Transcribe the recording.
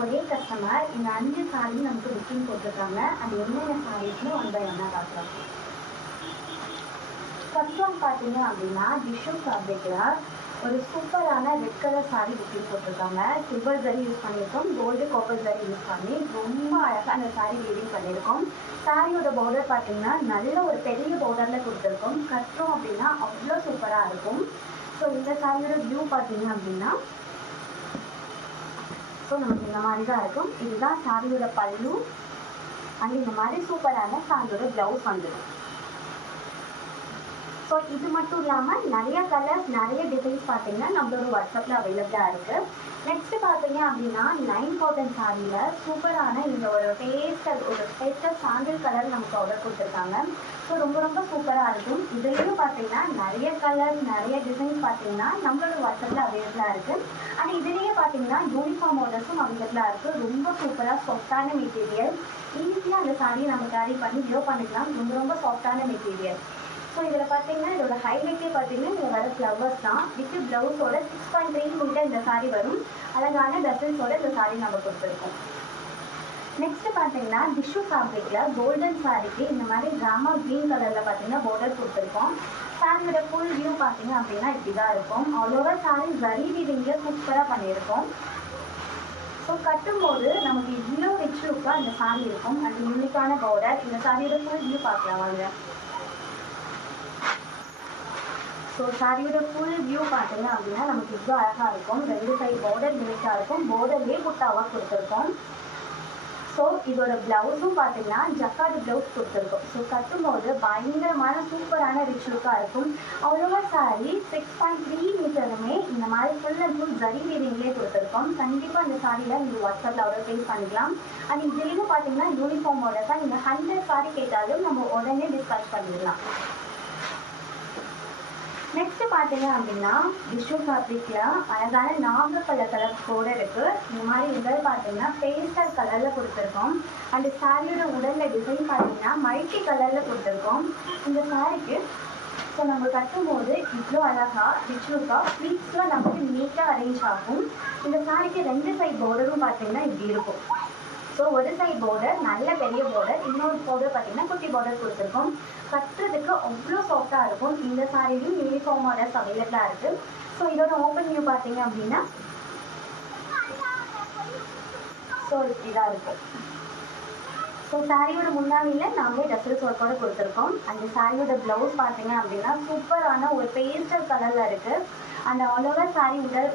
ஒரே கஸ்டமர் இந்த 5 சாரி நமக்கு புக்கிங் போட்டிருக்காங்க. அது என்னென்ன சாரீஸ்னு ஒன் பை ஒன்னா பார்க்கலாம். ஃபர்ஸ்ட் ஒன் பார்த்தீங்க அப்படின்னா டிஷ்யூ ஃபேப்ரிக்ல ஒரு சூப்பரான ரெட் கலர் சாரி புக்கிங் போட்டிருக்காங்க. சில்வர் ஜரி யூஸ் பண்ணியிருக்கோம், கோல்டு காப்பர் ஜரி யூஸ் பண்ணி ரொம்ப அழகாக அந்த சாரி வீவிங் பண்ணியிருக்கோம். சாரியோட பார்டர் பார்த்தீங்கன்னா நல்ல ஒரு பெரிய பார்டரில் கொடுத்துருக்கோம். கட்டுறோம் அப்படின்னா அவ்வளோ சூப்பராக இருக்கும். ஸோ இந்த சாரியோட வியூ பார்த்தீங்க அப்படின்னா ஸோ நமக்கு இந்த மாதிரி தான் இருக்கும். இதுதான் சாரியோட பல்லு அண்ட் இந்த மாதிரி சூப்பரான சாரியோட ப்ளவுஸ் வந்துடும். ஸோ இது மட்டும் இல்லாமல் நிறைய கலர்ஸ் நிறைய டிசைன்ஸ் பார்த்தீங்கன்னா நம்மளோட வாட்ஸ்அப்பில் அவைலபிளாக இருக்குது. நெக்ஸ்ட் பார்த்தீங்க அப்படின்னா 9 காட்டன் சாரியில் சூப்பரான இந்த ஒரு பேஸ்டல் சாண்டில் கலர் நமக்கு ஆர்டர் கொடுத்துருக்காங்க. ஸோ ரொம்ப சூப்பராக இருக்கும். இதுலேயும் பார்த்தீங்கன்னா நிறைய கலர்ஸ் நிறைய டிசைன்ஸ் பார்த்தீங்கன்னா நம்மளோட வாட்ஸ்அப்பில் அவைலபிளாக இருக்குது. அண்ட் இதுலேயே பார்த்தீங்கன்னா யூனிஃபார்ம் ஆர்டர்ஸும் அவைலபிளாக இருக்குது. ரொம்ப சூப்பராக சாஃப்டான மெட்டீரியல், ஈஸியாக அந்த சாரியை நம்ம கேரி பண்ணி வியர் பண்ணிக்கலாம். ரொம்ப சாஃப்டான மெட்டீரியல். ஸோ இதில் பார்த்தீங்கன்னா இதோட ஹைலைட்டே பார்த்தீங்கன்னா இங்கே வர ஃப்ளவர்ஸ் தான். வித் ப்ளவுஸோட 6.3 மீட்டர் இந்த சாரி வரும். அழகான டசன்ஸோட இந்த சாரி நம்ம கொடுத்துருக்கோம். நெக்ஸ்ட் பார்த்தீங்கன்னா டிஷ்யூ ஃபேப்ரிக்கில் கோல்டன் சாரிக்கு இந்த மாதிரி ட்ராமா க்ரீன் கலரில் பார்த்தீங்கன்னா பார்டர் கொடுத்துருக்கோம். சாரியோட ஃபுல் வியூ பார்த்தீங்க அப்படின்னா இப்படி தான் இருக்கும். ஆல் ஓவர் சாரி ஜரி வீவிங்கில் சூப்பராக பண்ணியிருக்கோம். ஸோ கட்டும்போது நமக்கு இவ்வளோ ரிச் லுக்காக இந்த சாரி இருக்கும். அது யூனிக்கான பார்டர். இந்த சாரியோட ஃபுல் வியூ பார்க்கலாம் வாங்க. ஸோ சாரியோட ஃபுல் வியூ பார்த்தீங்க அப்படின்னா நமக்கு இவ்வளோ அழகாக இருக்கும். 2 சைடு பார்டர் யூனிக்காக இருக்கும். பார்டர்லேயே புட்டாவாக கொடுத்துருக்கோம். ஸோ இதோட ப்ளவுஸும் பார்த்தீங்கன்னா ஜக்கார்டு ப்ளவுஸ் கொடுத்துருக்கோம். ஸோ கட்டும்போது பயங்கரமான சூப்பரான ரிச் லுக்காக இருக்கும். அவ்வளோவா சாரி 6.3 மீட்டருமே இந்த மாதிரி ஃபுல் அண்ட் ஃபுல் ஜரி வீவிங்லேயே கொடுத்துருக்கோம். கண்டிப்பாக அந்த சாரியில் நீங்கள் வாட்ஸ்அப்பில் ஆர்டர் ப்ளேஸ் பண்ணிக்கலாம். அண்ட் இதுலேயும் பார்த்தீங்கன்னா யூனிஃபார்ம் ஆர்டர் தான். நீங்கள் 100 சாரி கேட்டாலும் நம்ம உடனே டிஸ்பேச் பண்ணிடலாம். நெக்ஸ்ட் பார்த்தீங்க அப்படின்னா டிஷ்யூ ஃபேப்ரிக்கில் அழகான நாகப்பழ கலர் கோடு இருக்குது. இந்த மாதிரி இதழ் பார்த்தீங்கன்னா பேஸ்டல் கலரில் கொடுத்துருக்கோம். அந்த சாரியோட உடலில் டிசைன் பார்த்தீங்கன்னா மல்டி கலரில் கொடுத்துருக்கோம். இந்த சாரிக்கு ஸோ நம்ம கட்டும்போது இவ்வளோ அழகாக ரிச் லுக்காக ஸ்லீவ்ஸில் நமக்கு நீட்டாக அரேஞ்ச் ஆகும். இந்த சாரிக்கு 2 சைட் பார்டரும் பார்த்தீங்கன்னா இப்படி இருக்கும். ஸோ ஒரு சைட் பார்டர் நல்ல பெரிய பார்டர், இன்னொரு பார்டர் பார்த்தீங்கன்னா குட்டி பார்டர் கொடுத்துருக்கோம். கட்டுறதுக்கு அவ்வளோ சாஃப்டாக இருக்கும். இந்த சாரியும் யூனிஃபார்ம் ஆர்டர்ஸ் அவைலபிளாக இருக்குது. ஸோ இதோட ஓப்பன் வியூ பார்த்தீங்க அப்படின்னா ஸோ இப்படி தான் இருக்கும். ஸோ சாரியோட முன்னாடியில் நாங்களே டசல்ஸ் ஒர்க்கோட கொடுத்துருக்கோம். அந்த சாரியோட ப்ளவுஸ் பார்த்தீங்க அப்படின்னா சூப்பரான ஒரு பேஸ்டல் கலரில் இருக்குது. அந்த ஆல் ஓவர் சாரி உடல்